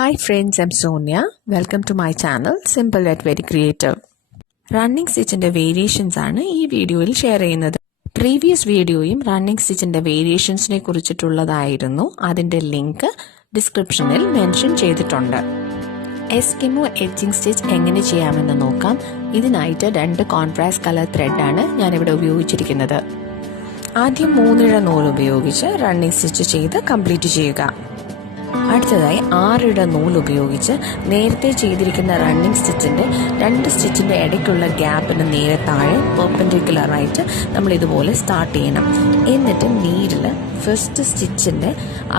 Hi friends, I'm Sonia. Welcome to my channel, Simple yet Very Creative. Running സ്റ്റിച്ചിന്റെ variations ആണ് ഈ വീഡിയോയിൽ share ചെയ്യുന്നത്. പ്രീവിയസ് വീഡിയോയും റണ്ണിങ് സ്റ്റിച്ചിന്റെ വേരിയേഷൻസിനെ കുറിച്ചിട്ടുള്ളതായിരുന്നു. അതിന്റെ ലിങ്ക് ഡിസ്ക്രിപ്ഷനിൽ മെൻഷൻ ചെയ്തിട്ടുണ്ട്. എസ്കിമോ എഡ്ജിങ് സ്റ്റിച്ച് എങ്ങനെ ചെയ്യാമെന്ന് നോക്കാം. ഇതിനായിട്ട് 2 കോൺട്രാസ്റ്റ് കളർ ത്രെഡ് ആണ് ഞാനിവിടെ ഉപയോഗിച്ചിരിക്കുന്നത്. ആദ്യം 3 ഇഴ നൂൽ ഉപയോഗിച്ച് റണ്ണിങ് സ്റ്റിച്ച് ചെയ്ത് കംപ്ലീറ്റ് ചെയ്യുക. അടുത്തതായി 6 ഇഴ നൂൽ ഉപയോഗിച്ച് നേരത്തെ ചെയ്തിരിക്കുന്ന റണ്ണിങ് സ്റ്റിച്ചിന്റെ 2 സ്റ്റിച്ചിന്റെ ഇടയ്ക്കുള്ള ഗ്യാപ്പിന് നേരെ താഴെ പെർപെൻഡിക്കുലർ ആയിട്ട് നമ്മൾ ഇതുപോലെ സ്റ്റാർട്ട് ചെയ്യണം. എന്നിട്ട് നീഡില് ഫസ്റ്റ് സ്റ്റിച്ചിന്റെ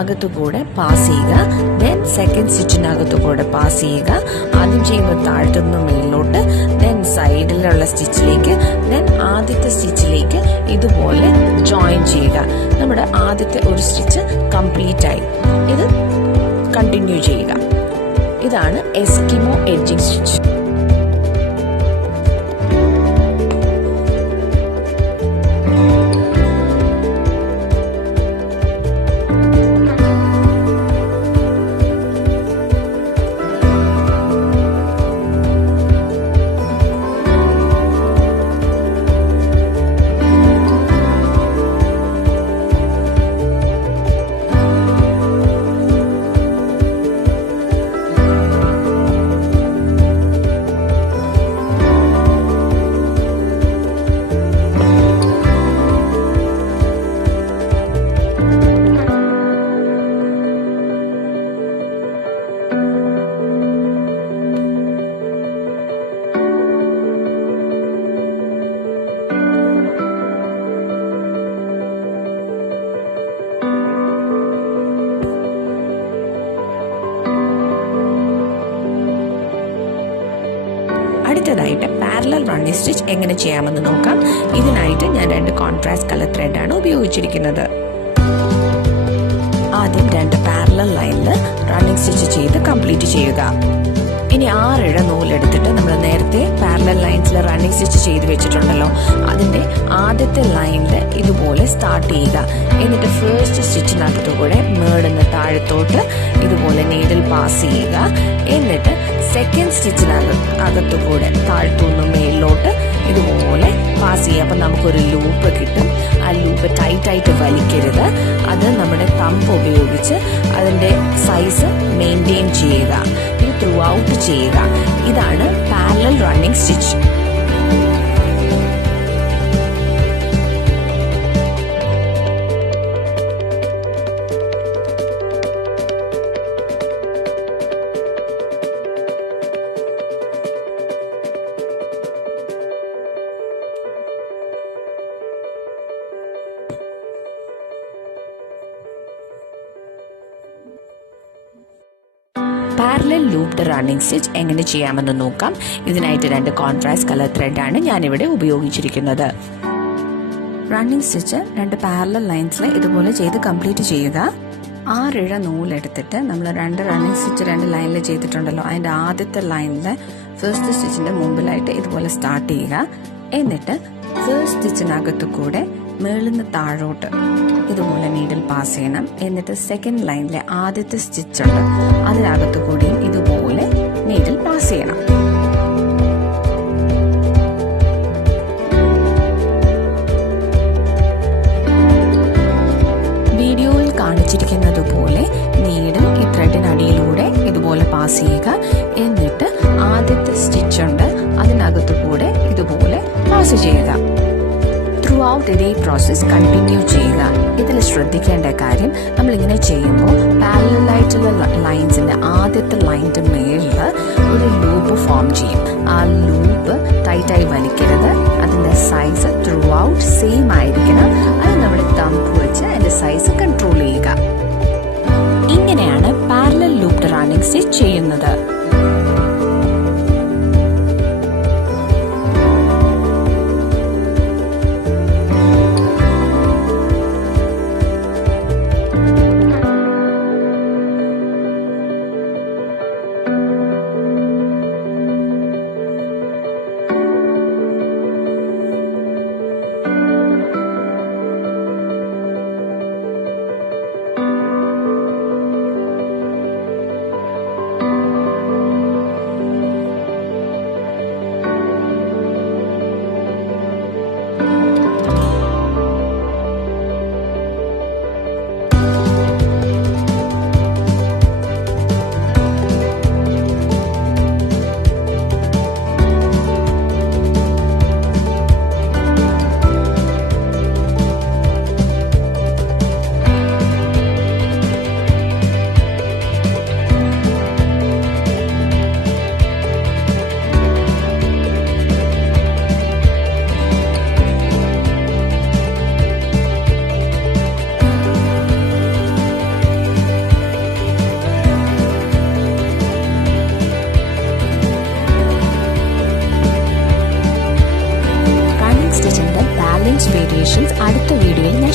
അകത്തുകൂടെ പാസ് ചെയ്യുക, ദെൻ സെക്കൻഡ് സ്റ്റിച്ചിന്റെ അകത്തുകൂടെ പാസ് ചെയ്യുക. ആദ്യം ചെയ്യുമ്പോൾ താഴ്ത്തുനിന്ന് മേളിലോട്ട്, ദെൻ സൈഡിലുള്ള സ്റ്റിച്ചിലേക്ക്, ദെൻ ആദ്യത്തെ സ്റ്റിച്ചിലേക്ക് ഇതുപോലെ ജോയിൻ ചെയ്യുക. നമ്മുടെ ആദ്യത്തെ ഒരു സ്റ്റിച്ച് കംപ്ലീറ്റ് ആയി. ഇത് കണ്ടിന്യൂ ചെയ്യുക. ഇതാണ് എസ്കിമോ എഡ്ജിങ് സ്റ്റിച്ച്. അടുത്തതായിട്ട് പാരലൽ റണ്ണിങ് സ്റ്റിച്ച് എങ്ങനെ ചെയ്യാമെന്ന് നോക്കാം. ഇതിനായിട്ട് ഞാൻ 2 കോൺട്രാസ്റ്റ് കളർ ത്രെഡ് ആണ് ഉപയോഗിച്ചിരിക്കുന്നത്. ആദ്യം 2 പാരലൽ ലൈനിൽ റണ്ണിങ് സ്റ്റിച്ച് ചെയ്ത് കംപ്ലീറ്റ് ചെയ്യുക. ഇനി 6 ഇഴ നൂലെടുത്തിട്ട് നമ്മൾ നേരത്തെ പാരലൽ ലൈൻസിൽ റണ്ണിങ് സ്റ്റിച്ച് ചെയ്ത് വെച്ചിട്ടുണ്ടല്ലോ, അതിന്റെ ആദ്യത്തെ ലൈനിൽ ഇതുപോലെ സ്റ്റാർട്ട് ചെയ്യുക. എന്നിട്ട് ഫസ്റ്റ് സ്റ്റിച്ചിനകത്തുകൂടെ മേളിന്ന് താഴത്തോട്ട് ഇതുപോലെ നീഡിൽ പാസ് ചെയ്യുക. എന്നിട്ട് സെക്കൻഡ് സ്റ്റിച്ചിനകത്തുകൂടെ താഴ്ത്തുനിന്ന് മേളിലോട്ട് ഇതുപോലെ പാസ് ചെയ്യുക. അപ്പം നമുക്കൊരു ലൂപ്പ് കിട്ടും. ആ ലൂപ്പ് ടൈറ്റായിട്ട് വലിക്കരുത്. അത് നമ്മുടെ തമ്പ് ഉപയോഗിച്ച് അതിന്റെ സൈസ് മെയിൻറ്റെയിൻ ചെയ്യുക. ഇത് ത്രൂ ഔട്ട് ചെയ്യുക. ഇതാണ് parallel running stitch. Parallel looped running stitch എങ്ങനെ ചെയ്യാമെന്ന് നോക്കാം. ഇതിനായിട്ട് 2 കോൺട്രാസ്റ്റ് കളർ ത്രെഡ് ആണ് ഞാനിവിടെ ഉപയോഗിച്ചിരിക്കുന്നത്. റണ്ണിങ് സ്റ്റിച്ച് 2 പാരലൽ ലൈൻസിൽ ഇതുപോലെ ചെയ്ത് കംപ്ലീറ്റ് ചെയ്യുക. 6 ഇഴ നൂലെടുത്തിട്ട് നമ്മൾ 2 റണ്ണിങ് സ്റ്റിച്ച് 2 ലൈനിൽ ചെയ്തിട്ടുണ്ടല്ലോ, അതിന്റെ ആദ്യത്തെ ലൈനിലെ ഫസ്റ്റ് സ്റ്റിച്ചിന്റെ മുമ്പിലായിട്ട് ഇതുപോലെ സ്റ്റാർട്ട് ചെയ്യുക. എന്നിട്ട് ഫസ്റ്റ് സ്റ്റിച്ചിനകത്തു കൂടെ മേളിന്ന് താഴോട്ട് ഇതുപോലെ നീഡിൽ പാസ് ചെയ്യണം. എന്നിട്ട് സെക്കൻഡ് ലൈനിലെ ആദ്യത്തെ സ്റ്റിച്ച് ഉണ്ട്, അതിനകത്തു കൂടിയും ഇതുപോലെ നീഡിൽ പാസ് ചെയ്യണം. വീഡിയോയിൽ കാണിച്ചിരിക്കുന്നത് പോലെ നീഡിൽ ഈ ത്രെഡിനടിയിലൂടെ ഇതുപോലെ പാസ് ചെയ്യുക. എന്നിട്ട് ആദ്യത്തെ സ്റ്റിച്ച് ഉണ്ട്, അതിനകത്തു കൂടെ ഇതുപോലെ പാസ് ചെയ്യുക. ത്രൂ ഔട്ട് ഇതേ പ്രോസസ് കണ്ടിന്യൂ ചെയ്യുക. ഇതിൽ ശ്രദ്ധിക്കേണ്ട കാര്യം, നമ്മളിങ്ങനെ ചെയ്യുമ്പോൾ പാരലലായിട്ടുള്ള ലൈൻസിന്റെ ആദ്യത്തെ ലൈനിന്റെ മേളിൽ ഒരു ലൂപ്പ് ഫോം ചെയ്യും. ആ ലൂപ്പ് ടൈറ്റായി വലിക്കരുത്. അതിന്റെ സൈസ് ത്രൂ ഔട്ട് സെയിം ആയിരിക്കണം. അത് നമ്മുടെ തമ്പ് വെച്ച് അതിന്റെ സൈസ് കൺട്രോൾ ചെയ്യുക. ഇങ്ങനെയാണ് പാരലൽ ലൂപ്ഡ് റണ്ണിങ് സ്റ്റിച്ച് ചെയ്യുന്നത്.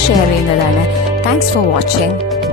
ഷെയർ ചെയ്യുന്നതാണ്. Thanks for watching.